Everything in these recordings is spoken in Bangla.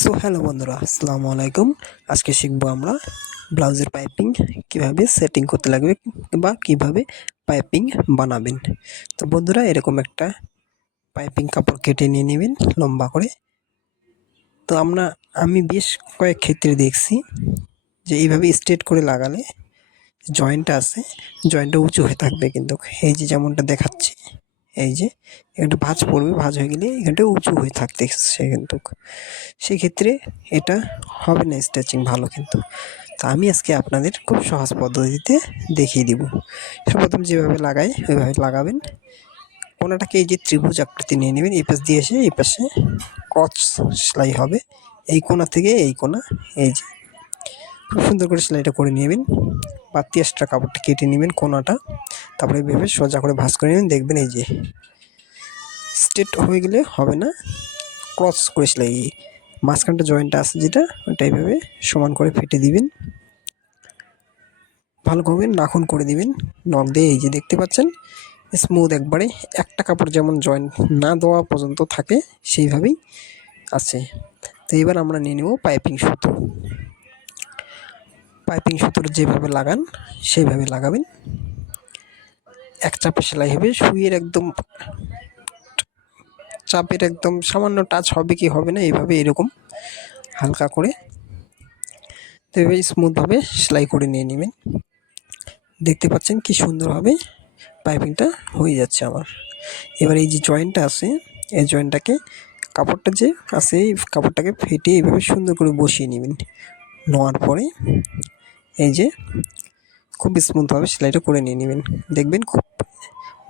সো হ্যালো বন্ধুরা, আসসালামু আলাইকুম। আজকে শিখবো আমরা ব্লাউজের পাইপিং কিভাবে সেটিং করতে লাগবে বা কিভাবে পাইপিং বানাবেন। তো বন্ধুরা, এরকম একটা পাইপিং কাপড় কেটে নিয়ে নেবেন লম্বা করে। তো আমি বেশ কয়েক ক্ষেত্রে দেখছি যে এইভাবে স্ট্রেট করে লাগালে জয়েন্টটা আছে, জয়েন্টটা উঁচু হয়ে থাকবে, কিন্তু এই যে যেমনটা দেখাচ্ছি, এই যে এখানটা ভাঁজ পড়বে, ভাঁজ হয়ে গেলে এখানটা উঁচু হয়ে থাকতেছে, কিন্তু সেক্ষেত্রে এটা হবে না স্টিচিং ভালো। কিন্তু তো আমি আজকে আপনাদের খুব সহজ পদ্ধতিতে দেখিয়ে দিব। সর্বপ্রথম যেভাবে লাগাই ওইভাবে লাগাবেন। কোনাটাকে এই যে ত্রিভুজ আকৃতি নিয়ে নেবেন, এই পাশ দিয়ে এসে এই পাশে ক্রস সেলাই হবে, এই কোনা থেকে এই কোনা। এই যে খুব সুন্দর করে সেলাইটা করে নেবেন। বাড়তি এক্সট্রা কাপড়টা কেটে নেবেন কোনাটা, তারপরে এইভাবে সোজা করে ভাঁজ করে নেবেন। দেখবেন এই যে স্ট্রেট হয়ে গেলে হবে না, ক্রস করে সেলাই, মাঝখানটা জয়েন্টটা আছে যেটা, ওটা এইভাবে সমান করে ফেটে দিবেন, ভালো করে নাখুন করে দিবেন নখ দিয়ে। এই যে দেখতে পাচ্ছেন স্মুথ একবারে, একটা কাপড় যেমন জয়েন্ট না দেওয়া পর্যন্ত থাকে সেইভাবেই আছে। তো এবার আমরা নিয়ে নেব পাইপিং সুতো। পাইপিং সুতোর যেভাবে লাগান সেইভাবে লাগাবেন। এক চাপে সেলাই হবে, সুইয়ের একদম চাপের একদম সামান্য টাচ হবে কি হবে না, এইভাবে এরকম হালকা করে তো এভাবে স্মুথভাবে সেলাই করে নিয়ে নেবেন। দেখতে পাচ্ছেন কি সুন্দরভাবে পাইপিংটা হয়ে যাচ্ছে আমার। এবার এই যে জয়েন্টটা আছে, এই জয়েন্টটাকে কাপড়টা যে আছে এই কাপড়টাকে ফেটে এইভাবে সুন্দর করে বসিয়ে নেবেন। নেওয়ার পরে এই যে খুব স্মুথভাবে সেলাইটা করে নিয়ে নেবেন। দেখবেন খুব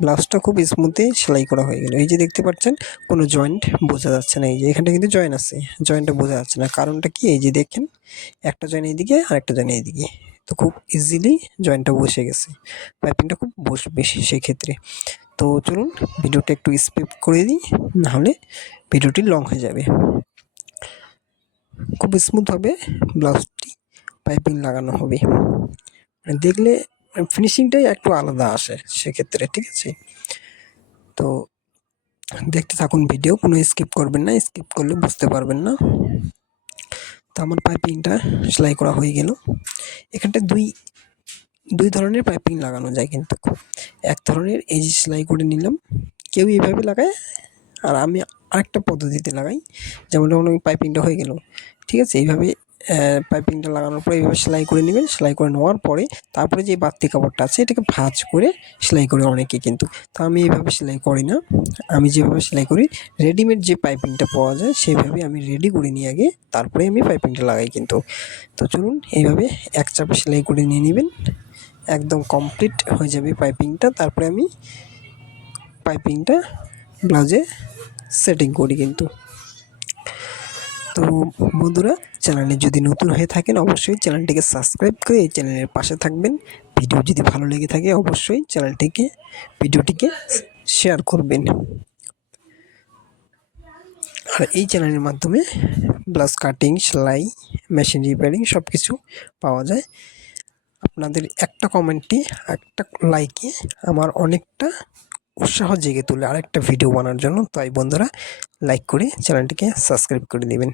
ব্লাউজটা খুব স্মুথে সেলাই করা হয়ে গেল। এই যে দেখতে পাচ্ছেন কোনো জয়েন্ট বোঝা যাচ্ছে না, এই যে এখানটা কিন্তু জয়েন্ট আছে, জয়েন্টটা বোঝা যাচ্ছে না। কারণটা কি, এই যে দেখেন একটা জয়েন্ট এইদিকে আর একটা জয়েন্ট এইদিকে, তো খুব ইজিলি জয়েন্টটা বসে গেছে, পাইপিংটা খুব বসবে সেক্ষেত্রে। তো চলুন ভিডিওটা একটু স্কিপ করে দিই, নাহলে ভিডিওটি লং হয়ে যাবে। খুব স্মুথভাবে ব্লাউজটি পাইপিং লাগানো হবে, মানে দেখলে ফিনিশিংটাই একটু আলাদা আসে সেক্ষেত্রে, ঠিক আছে? তো দেখতে থাকুন ভিডিও, কোনো স্কিপ করবেন না, স্কিপ করলে বুঝতে পারবেন না। তো আমার পাইপিংটা সেলাই করা হয়ে গেল। এখানটা দুই ধরনের পাইপিং লাগানো যায়, কিন্তু এক ধরনের এই যে সেলাই করে নিলাম, কেউ এইভাবে লাগায়, আর আমি আরেকটা পদ্ধতিতে লাগাই। যেমন ধরুন পাইপিংটা হয়ে গেল, ঠিক আছে, এইভাবে পাইপিংটা লাগানোর পরে এইভাবে সেলাই করে নেবেন। সেলাই করে নেওয়ার পরে তারপরে যে বাড়তি কাপড়টা আছে এটাকে ভাঁজ করে সেলাই করে অনেকে, কিন্তু তো আমি এইভাবে সেলাই করি না। আমি যেভাবে সেলাই করি, রেডিমেড যে পাইপিংটা পাওয়া যায় সেইভাবে আমি রেডি করে নিয়ে আগে তারপরে আমি পাইপিংটা লাগাই কিন্তু। তো চলুন এইভাবে এক চাপে সেলাই করে নিয়ে নেবেন, একদম কমপ্লিট হয়ে যাবে পাইপিংটা। তারপরে আমি পাইপিংটা ব্লাউজে সেটিং করি কিন্তু। তো বন্ধুরা, চ্যানেলে যদি নতুন হয়ে থাকেন অবশ্যই চ্যানেলটিকে সাবস্ক্রাইব করে এই চ্যানেলের পাশে থাকবেন। ভিডিও যদি ভালো লেগে থাকে অবশ্যই ভিডিওটিকে শেয়ার করবেন। আর এই চ্যানেলের মাধ্যমে ব্লাউজ কাটিং, সেলাই, মেশিন রিপেয়ারিং সব কিছু পাওয়া যায়। আপনাদের একটা কমেন্টে, একটা লাইকে আমার অনেকটা উৎসাহ জেগে তোলে আরেকটা ভিডিও বানার জন্য। তাই বন্ধুরা, লাইক করে চ্যানেলটিকে সাবস্ক্রাইব করে দেবেন।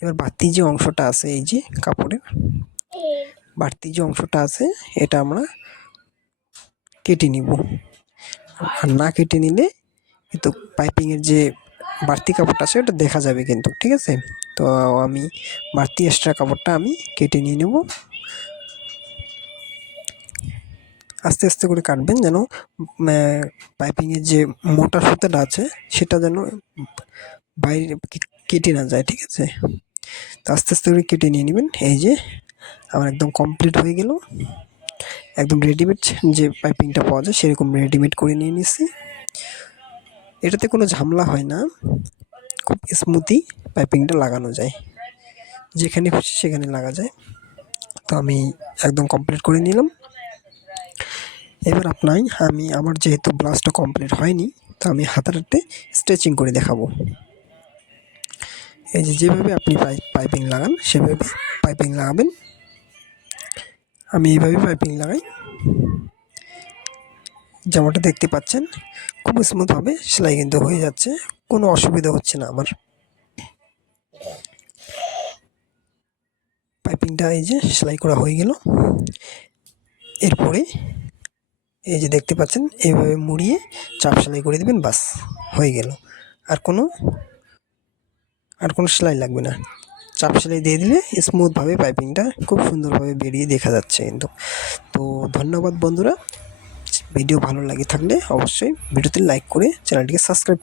এবার বাড়তি যে অংশটা আছে, এই যে কাপড়ের বাড়তি যে অংশটা আছে এটা আমরা কেটে নিব। আর না কেটে নিলে কিন্তু পাইপিংয়ের যে বাড়তি কাপড়টা আছে ওটা দেখা যাবে কিন্তু, ঠিক আছে? তো আমি বাড়তি এক্সট্রা কাপড়টা আমি কেটে নিয়ে নেব। আস্তে আস্তে করে কাটবেন, যেন পাইপিংয়ের যে মোটা সুতাটা আছে সেটা যেন বাইরে কেটে না যায়, ঠিক আছে? তো আস্তে আস্তে করে কেটে নিয়ে নেবেন। এই যে আমার একদম কমপ্লিট হয়ে গেল, একদম রেডিমেড যে পাইপিংটা পাওয়া যায় সেরকম রেডিমেড করে নিয়ে নিচ্ছি। এটাতে কোনো ঝামেলা হয় না, খুব স্মুথই পাইপিংটা লাগানো যায়, যেখানে খুশি সেখানে লাগা যায়। তো আমি একদম কমপ্লিট করে নিলাম। এবার আমার যেহেতু ব্লাউজটা কমপ্লিট হয়নি, তো আমি হাতাটাতে স্টিচিং করে দেখাবো। এই যে যেভাবে আপনি পাইপিং লাগান সেভাবে পাইপিং লাগাবেন। আমি এইভাবে পাইপিং লাগাই, যেমনটা দেখতে পাচ্ছেন খুব স্মুথভাবে সেলাই কিন্তু হয়ে যাচ্ছে, কোনো অসুবিধা হচ্ছে না আমার। পাইপিংটা এই যে সেলাই করা হয়ে গেল। এরপরে এই যে দেখতে পাচ্ছেন এইভাবে মুড়িয়ে চাপ সেলাই করে দেবেন, বাস হয়ে গেল। আর কোনো সেলাই লাগবে না। চাপ সেলাই দিয়ে দিলে স্মুথভাবে পাইপিংটা খুব সুন্দরভাবে বেরিয়ে দেখা যাচ্ছে কিন্তু। তো ধন্যবাদ বন্ধুরা। ভিডিও ভালো লাগে থাকলে অবশ্যই ভিডিওতে লাইক করে চ্যানেলটিকে সাবস্ক্রাইব